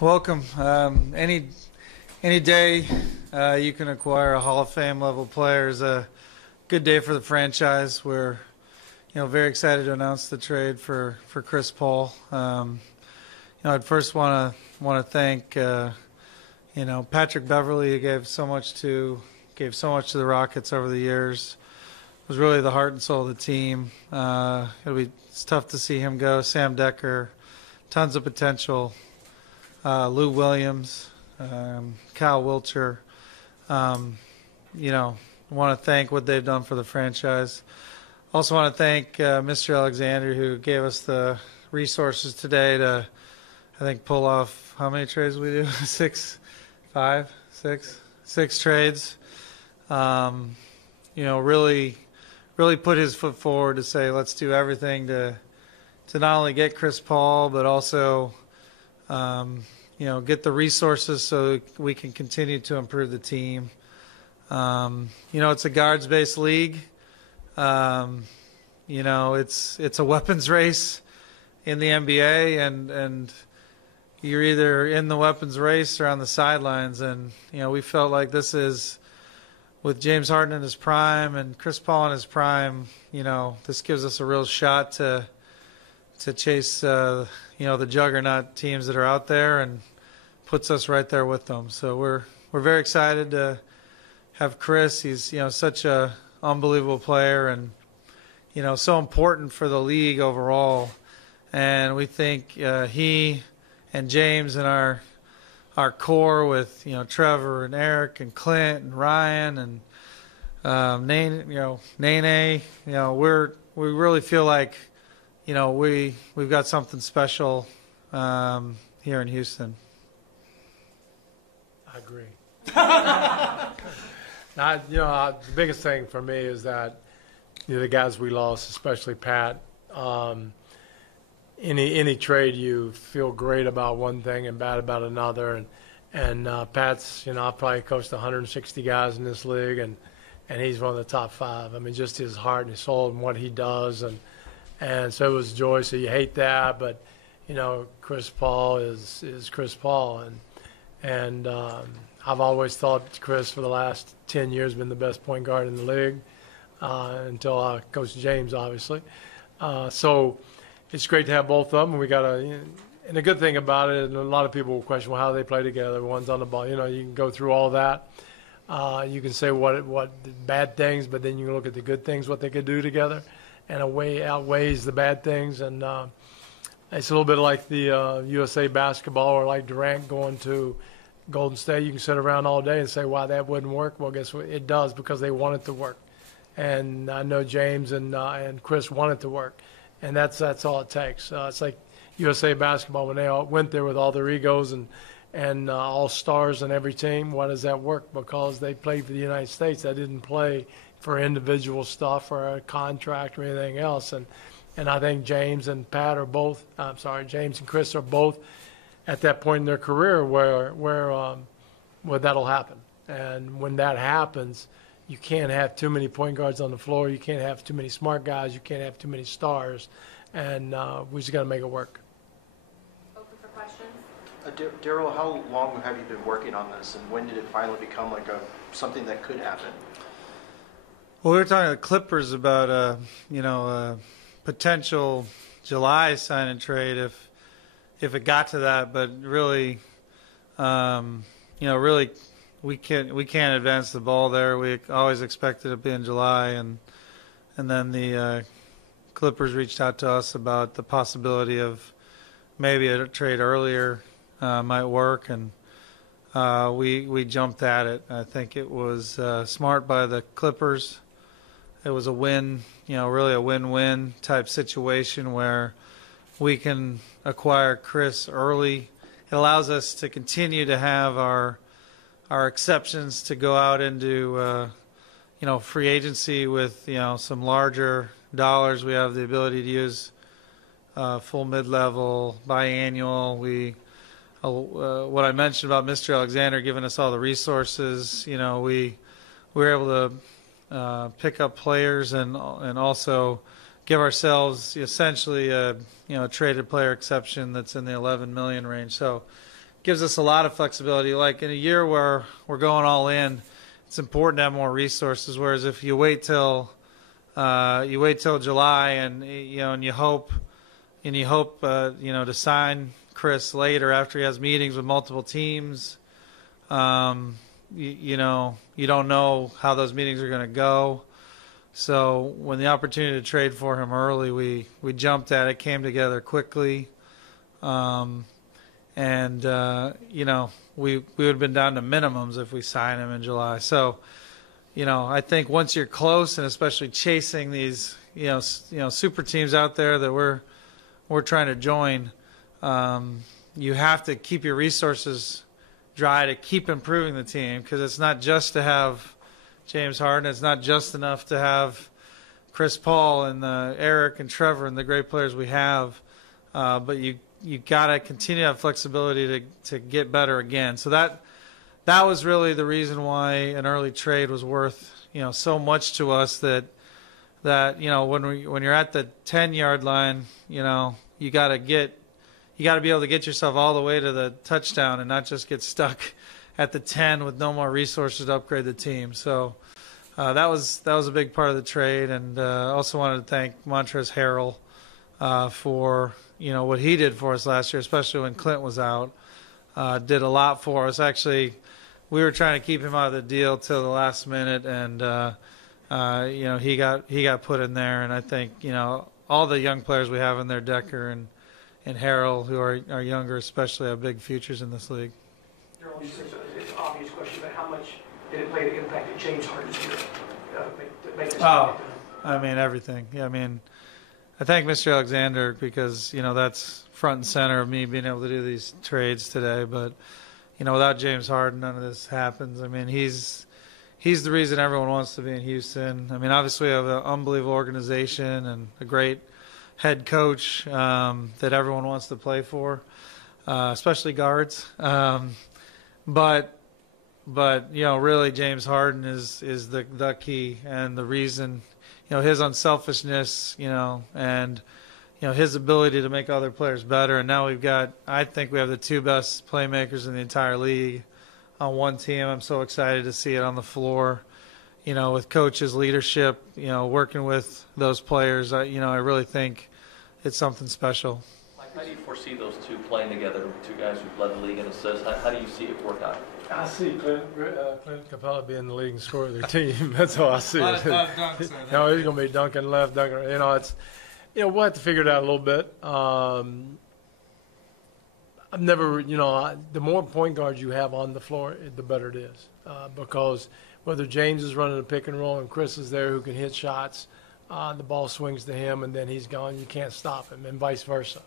welcome. Any day you can acquire a Hall of Fame level player is a good day for the franchise. We're very excited to announce the trade for Chris Paul. I'd first want to thank Patrick Beverley, who gave so much to the Rockets over the years. Was really the heart and soul of the team. It's tough to see him go. Sam Decker, tons of potential. Lou Williams, Cal Wilcher. Want to thank what they've done for the franchise. Also want to thank Mr. Alexander, who gave us the resources today to, I think, pull off how many trades we do? Six trades. Really put his foot forward to say, let's do everything to not only get Chris Paul, but also get the resources so we can continue to improve the team. It's a guards-based league. It's a weapons race in the NBA, and you're either in the weapons race or on the sidelines. And we felt like this is, with James Harden in his prime and Chris Paul in his prime, this gives us a real shot to chase the juggernaut teams that are out there, and puts us right there with them. So we're very excited to have Chris. He's such a unbelievable player, and so important for the league overall. And we think he and James and our core with Trevor and Eric and Clint and Ryan and Nene, we really feel like we've got something special here in Houston. I agree. The biggest thing for me is that the guys we lost, especially Pat. Any trade, you feel great about one thing and bad about another, and Pat's I probably coached 160 guys in this league, and he's one of the top 5. I mean, just his heart and his soul and what he does, and so it was joy. So you hate that, but Chris Paul is Chris Paul, and I've always thought Chris for the last 10 years been the best point guard in the league until I coached James, obviously. So it's great to have both of them. And the good thing about it, and a lot of people will question, well, how they play together. One's on the ball. You can go through all that. You can say what bad things, but then you can look at the good things, what they could do together, and outweighs the bad things. And it's a little bit like the USA basketball, or like Durant going to Golden State. You can sit around all day and say, why that wouldn't work. Well, guess what? It does, because they want it to work. And I know James and Chris want it to work. And that's all it takes. It's like USA basketball, when they all went there with all their egos and all stars in every team. Why does that work? Because they played for the United States. They didn't play for individual stuff or a contract or anything else. And I think James and Chris are both at that point in their career where that'll happen. And when that happens, you can't have too many point guards on the floor. You can't have too many smart guys. You can't have too many stars. And we just got to make it work. Open for questions. Daryl, how long have you been working on this, and when did it finally become like something that could happen? Well, we were talking to the Clippers about a potential July sign and trade if it got to that, but really, really. We can't advance the ball there. We always expected it to be in July, and then the Clippers reached out to us about the possibility of maybe a trade earlier might work, and we jumped at it. I think it was smart by the Clippers. It was a win, really a win-win type situation where we can acquire Chris early. It allows us to continue to have our exceptions to go out into free agency with some larger dollars. We have the ability to use full mid-level, biannual. What I mentioned about Mr. Alexander giving us all the resources. We were able to pick up players and also give ourselves essentially a traded player exception that's in the $11 million range. So gives us a lot of flexibility. Like in a year where we're going all in, it's important to have more resources. Whereas if you wait till July and you hope to sign Chris later after he has meetings with multiple teams, you don't know how those meetings are going to go. So when the opportunity to trade for him early, we jumped at it, came together quickly. We would have been down to minimums if we signed him in July. So, I think once you're close, and especially chasing these, super teams out there that we're trying to join, you have to keep your resources dry to keep improving the team, because it's not just to have James Harden. It's not just enough to have Chris Paul and Eric and Trevor and the great players we have, but you got to continue to have flexibility to get better again. So that was really the reason why an early trade was worth so much to us. That when you're at the 10-yard line, you got to be able to get yourself all the way to the touchdown and not just get stuck at the 10 with no more resources to upgrade the team. So that was a big part of the trade, and also wanted to thank Montrezl Harrell for what he did for us last year, especially when Clint was out. Did a lot for us. Actually, we were trying to keep him out of the deal till the last minute, and he got put in there. And I think all the young players we have in there, Decker and Harrell, who are younger especially, have big futures in this league. It's an obvious question, but how much did it play to impact James Harden's year? Make this Everything. Yeah, I thank Mr. Alexander, because that's front and center of me being able to do these trades today. But without James Harden, none of this happens. He's the reason everyone wants to be in Houston. Obviously we have an unbelievable organization and a great head coach that everyone wants to play for, especially guards. But really James Harden is the key and the reason. His unselfishness, and his ability to make other players better. And now I think we have the two best playmakers in the entire league on one team. I'm so excited to see it on the floor, with coaches' leadership, working with those players. I really think it's something special. Mike, how do you foresee those two playing together, two guys who've led the league in assists? How do you see it work out? I see Clint Capella being the leading scorer of their team. That's how I see it. He's He's going to be dunking left, dunking right. We'll have to figure it out a little bit. I've never, the more point guards you have on the floor, the better it is. Because whether James is running a pick and roll and Chris is there who can hit shots, the ball swings to him and then he's gone. You can't stop him, and vice versa.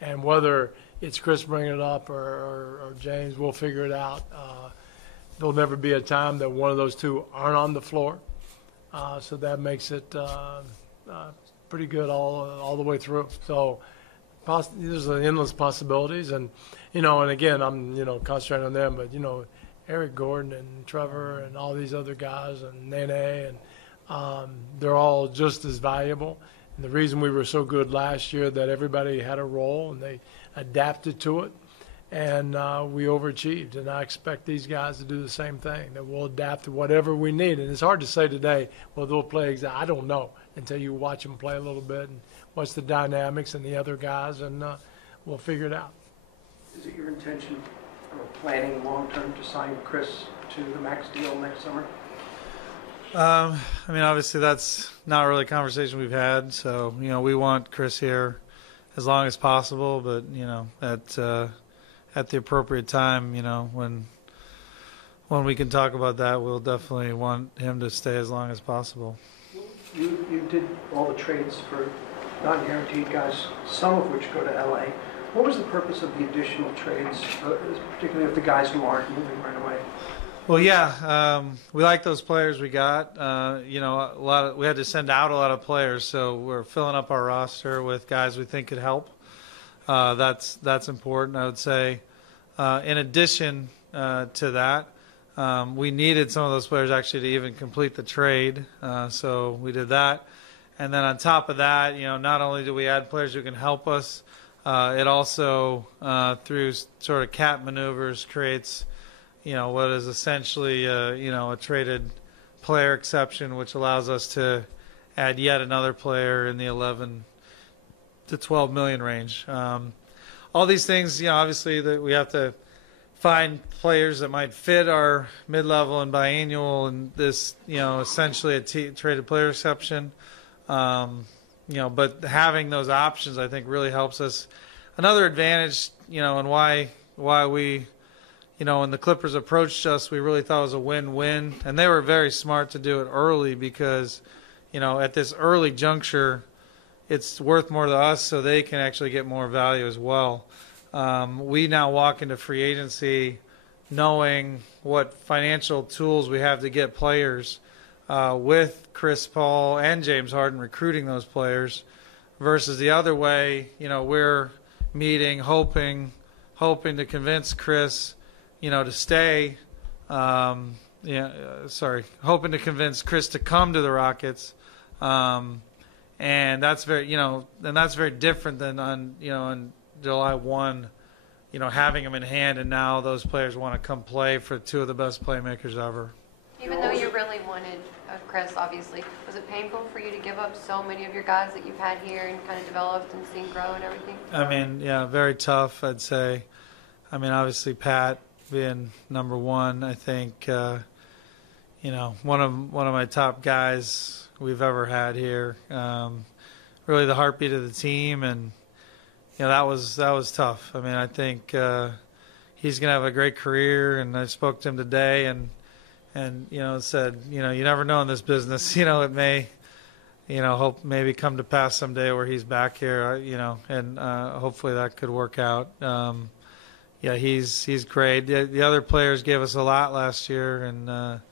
And whether it's Chris bringing it up or James, we'll figure it out. There'll never be a time that one of those two aren't on the floor. So that makes it pretty good all the way through. So there's endless possibilities. And, and again, I'm, concentrating on them. But, Eric Gordon and Trevor and all these other guys and Nene, and they're all just as valuable. And the reason we were so good last year, that everybody had a role and they adapted to it, and we overachieved. And I expect these guys to do the same thing, that we'll adapt to whatever we need. And it's hard to say today, well, they'll play exactly. I don't know until you watch them play a little bit and watch the dynamics and the other guys, and we'll figure it out. Is it your intention or planning long-term to sign Chris to the max deal next summer? Obviously that's not really a conversation we've had. So, we want Chris here as long as possible, but, at the appropriate time, when we can talk about that, we'll definitely want him to stay as long as possible. You did all the trades for non-guaranteed guys, some of which go to LA. What was the purpose of the additional trades, particularly of the guys who aren't moving right away? Well, yeah, we like those players we got. We had to send out a lot of players, so we're filling up our roster with guys we think could help. That's important, I would say. In addition to that, we needed some of those players actually to even complete the trade, so we did that. And then on top of that, not only do we add players who can help us, It also, through sort of cap maneuvers, creates, what is essentially, a traded player exception, which allows us to add yet another player in the 11 to 12 million range. All these things, obviously that we have to find players that might fit our mid-level and biannual, and this, essentially a traded player exception. But having those options, I think, really helps us. Another advantage, and why we, when the Clippers approached us, we really thought it was a win-win, and they were very smart to do it early because, at this early juncture, it's worth more to us, so they can actually get more value as well. We now walk into free agency knowing what financial tools we have to get players, with Chris Paul and James Harden recruiting those players, versus the other way. We're meeting, hoping to convince Chris, to stay. Hoping to convince Chris to come to the Rockets, and that's very different than on July 1, having them in hand, and now those players want to come play for two of the best playmakers ever. Even though you really wanted Chris, obviously, was it painful for you to give up so many of your guys that you've had here and kind of developed and seen grow and everything? I mean, yeah, very tough, I'd say. I mean, obviously, Pat being number one, I think, one of my top guys we've ever had here. Really the heartbeat of the team, and that was tough. I mean, I think he's going to have a great career, and I spoke to him today, and said, you never know in this business. It may, hope maybe come to pass someday where he's back here. And hopefully that could work out. He's great. The other players gave us a lot last year, and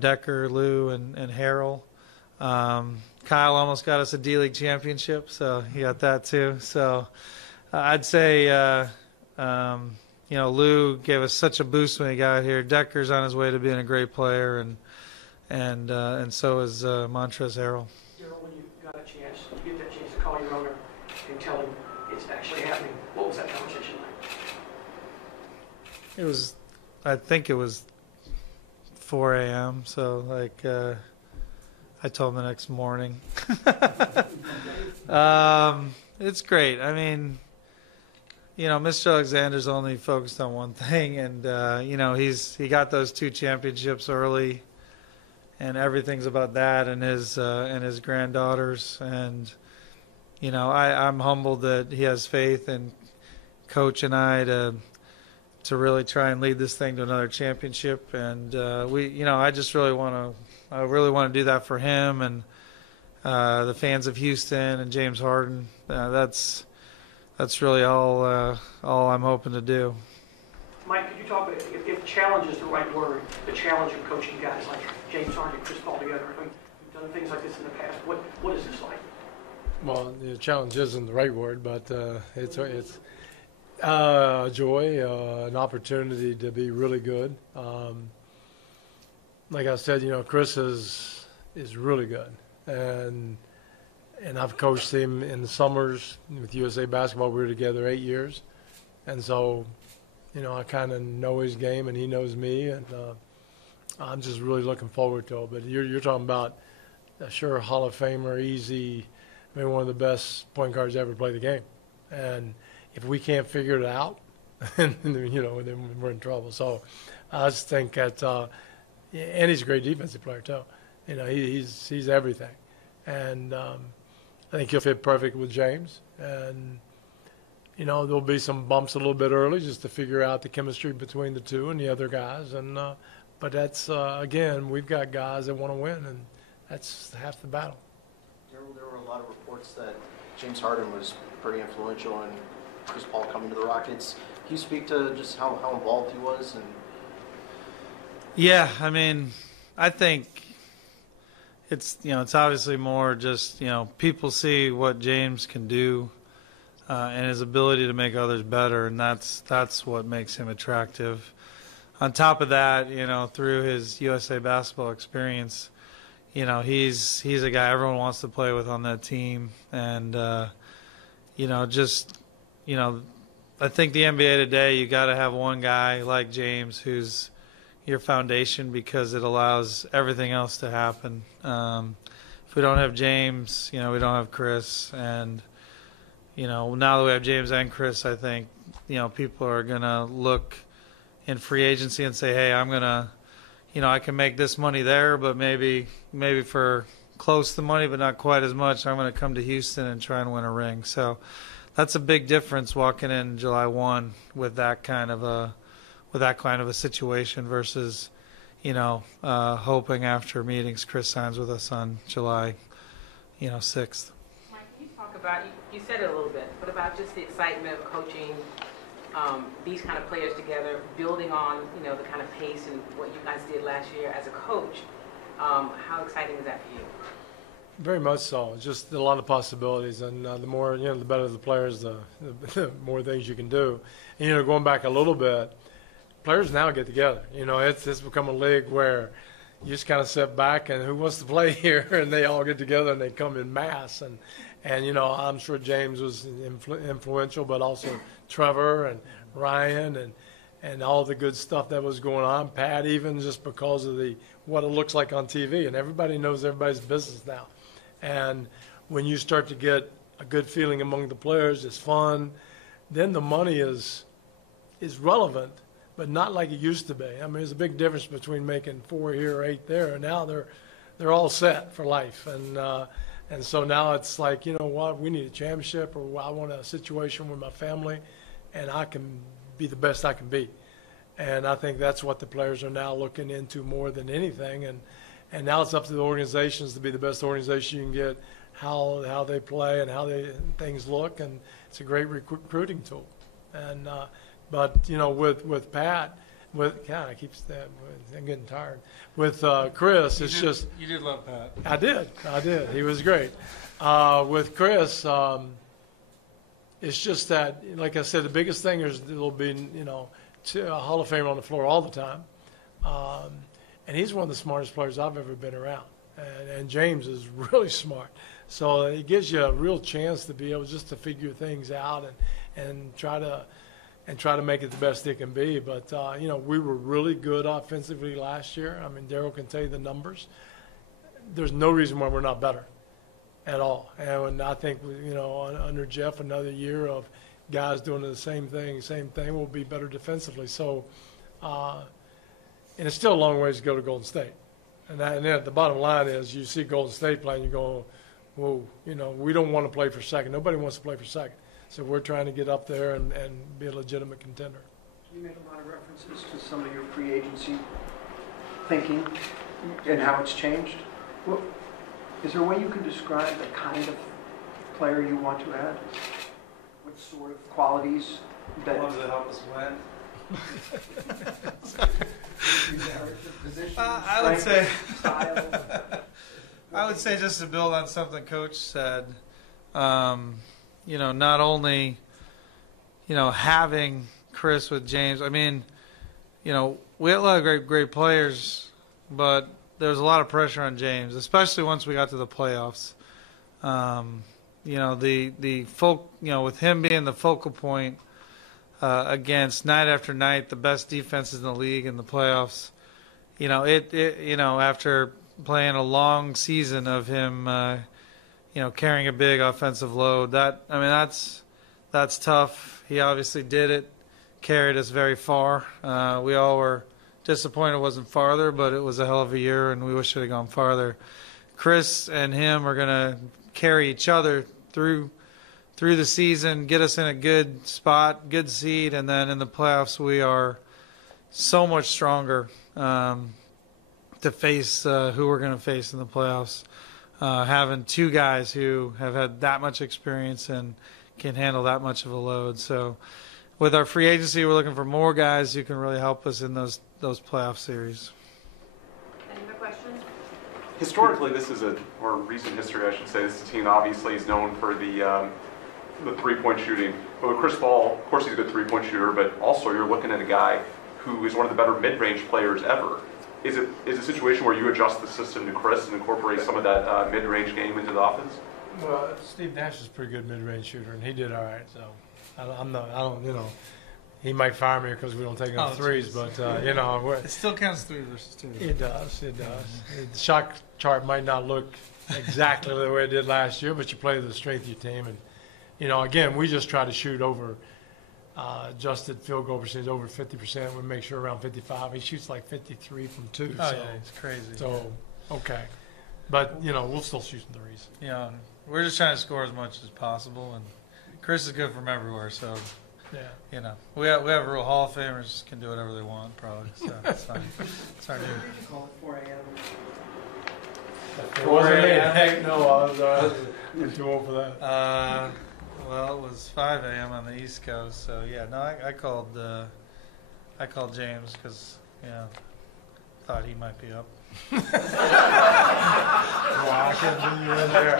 Decker, Lou, and Harrell. Kyle almost got us a D-League championship, so he got that too. So I'd say, Lou gave us such a boost when he got here. Decker's on his way to being a great player, and so is Montrezl Harrell. Daryl, when you got a chance, you get that chance to call your owner and tell him it's actually happening. What was that conversation like? I think it was 4 a.m., so I told him the next morning. It's great. I mean, Mr. Alexander's only focused on one thing, and he got those 2 championships early, and everything's about that and his granddaughters, and I'm humbled that he has faith in Coach and I to really try and lead this thing to another championship, and I just really want to do that for him and the fans of Houston and James Harden. That's really all I'm hoping to do. Mike, could you talk, if challenge is the right word, the challenge of coaching guys like James Harden and Chris Paul together? I mean, you've done things like this in the past. What is this like? Well, the challenge isn't the right word, but it's joy, an opportunity to be really good. Like I said, Chris is really good, and I've coached him in the summers with USA Basketball. We were together 8 years, and so I kind of know his game, and he knows me, and I'm just really looking forward to it. But you're talking about a sure Hall of Famer, easy, maybe one of the best point guards ever play the game, and if we can't figure it out, then we're in trouble. So I just think that, and he's a great defensive player too. He's everything, and I think he'll fit perfect with James. And there'll be some bumps a little bit early just to figure out the chemistry between the two and the other guys. And but that's again, we've got guys that want to win, and that's half the battle. There were a lot of reports that James Harden was pretty influential in Chris Paul coming to the Rockets. Can you speak to just how involved he was? And yeah, I mean, I think it's obviously more just people see what James can do and his ability to make others better, and that's what makes him attractive. On top of that, through his USA Basketball experience, he's a guy everyone wants to play with on that team, and just I think the NBA today, you got to have one guy like James who's your foundation because it allows everything else to happen. If we don't have James, we don't have Chris. And, now that we have James and Chris, I think, people are going to look in free agency and say, hey, I'm going to, I can make this money there, but maybe for close to money, but not quite as much, I'm going to come to Houston and try and win a ring. So that's a big difference walking in July 1 with that kind of a situation versus, hoping after meetings Chris signs with us on July, 6th. Mike, can you talk about, you said it a little bit, but about just the excitement of coaching these kind of players together, building on, the kind of pace and what you guys did last year as a coach. How exciting is that for you? Very much so. Just a lot of possibilities, and the more, the better the players, the more things you can do. And, going back a little bit, players now get together. It's become a league where you just kind of sit back and who wants to play here, and they all get together and they come in mass. And I'm sure James was influential, but also Trevor and Ryan and all the good stuff that was going on. Pat, even just because of what it looks like on TV, and everybody knows everybody's business now. And when you start to get a good feeling among the players, it's fun, then the money is relevant, but not like it used to be. I mean, there's a big difference between making 4 here or 8 there, and now they're all set for life. And so now it's like, you know what, we need a championship, or I want a situation with my family, and I can be the best I can be. And I think that's what the players are now looking into more than anything. And now it's up to the organizations to be the best organization you can get, how they play and how things look, and it's a great recruiting tool. And but with Pat, God, I'm getting tired. With Chris, it's just you did love Pat. I did. He was great. With Chris, it's just that, like I said, the biggest thing is there'll be a Hall of Famer on the floor all the time. And he's one of the smartest players I've ever been around. And James is really smart. So it gives you a real chance to be able just to figure things out and try to make it the best it can be. But, we were really good offensively last year. I mean, Daryl can tell you the numbers. There's no reason why we're not better at all. And I think, under Jeff, another year of guys doing the same thing, we'll be better defensively. So, and it's still a long ways to go to Golden State. And then the bottom line is you see Golden State playing, you go, whoa, we don't want to play for second. Nobody wants to play for second. So we're trying to get up there and be a legitimate contender. You made a lot of references to some of your free agency thinking and how it's changed. Well, is there a way you can describe the kind of player you want to add? What sort of qualities that Ones that help us win. position, I would say style? I would say just to build on something Coach said, not only, having Chris with James. I mean, we had a lot of great players, but there was a lot of pressure on James, especially once we got to the playoffs. With him being the focal point against night after night the best defenses in the league in the playoffs. After playing a long season of him, carrying a big offensive load, that's tough. He obviously did it, carried us very far. We all were disappointed it wasn't farther, but it was a hell of a year, and we wish it had gone farther. Chris and him are going to carry each other through the season, get us in a good spot, good seed, and then in the playoffs we are so much stronger to face who we're going to face in the playoffs. Having two guys who have had that much experience and can handle that much of a load. So with our free agency, we're looking for more guys who can really help us in those playoff series. Any other questions? Historically, or recent history, I should say, this team obviously is known for the three-point shooting. But with Chris Paul, of course he's a good three-point shooter, but also you're looking at a guy who is one of the better mid-range players ever. Is it a situation where you adjust the system to Chris and incorporate some of that mid-range game into the offense? Well, Steve Nash is a pretty good mid-range shooter, and he did all right. So I'm not, I don't, you know, he might fire me because we don't take enough Oh, threes, jeez. but, you know, It still counts 3 versus 2. it does, it does. The shot chart might not look exactly the way it did last year, but you play to the strength of your team. And, you know, again, we just try to shoot over, adjusted field goal percentage over 50%. We make sure around 55. He shoots like 53 from 2. Oh, so, yeah, it's crazy. so, okay. But, you know, we'll still shoot some threes. You know, we're just trying to score as much as possible, and Chris is good from everywhere, so, Yeah. you know, we have a rule, Hall of Famers can do whatever they want, probably, so it's fine. It's our new. What did you call it, 4 a.m.? It wasn't me. 4 a.m.? Heck no, I was too old for that. Well, it was 5 a.m. on the East Coast, so yeah, no, I called James because, you know, thought he might be up. Well, I couldn't leave you in there.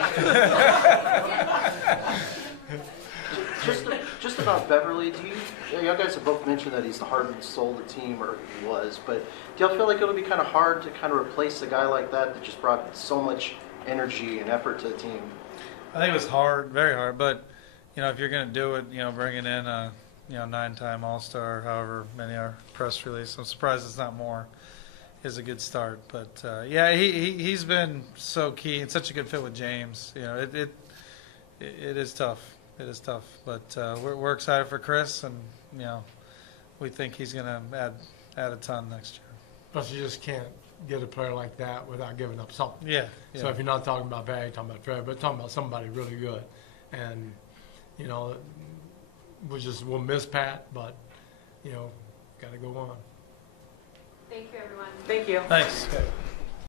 Just about Beverly, y'all guys have both mentioned that he's the heart and soul of the team, or he was, but do y'all feel like it'll be kind of hard to kind of replace a guy like that just brought so much energy and effort to the team? I think it was hard, very hard, but, you know, if you're going to do it, you know, bringing in a, you know, 9-time All-Star, however many are press release, I'm surprised it's not more, is a good start. But, yeah, he's been so key and such a good fit with James. You know, it is tough. It is tough, but we're excited for Chris, and you know, we think he's going to add a ton next year. Plus, you just can't get a player like that without giving up something. Yeah. So if you're not talking about Barry, you're talking about Trevor, but talking about somebody really good, and you know, we'll miss Pat, but you know, got to go on. Thank you, everyone. Thank you. Thanks. Okay.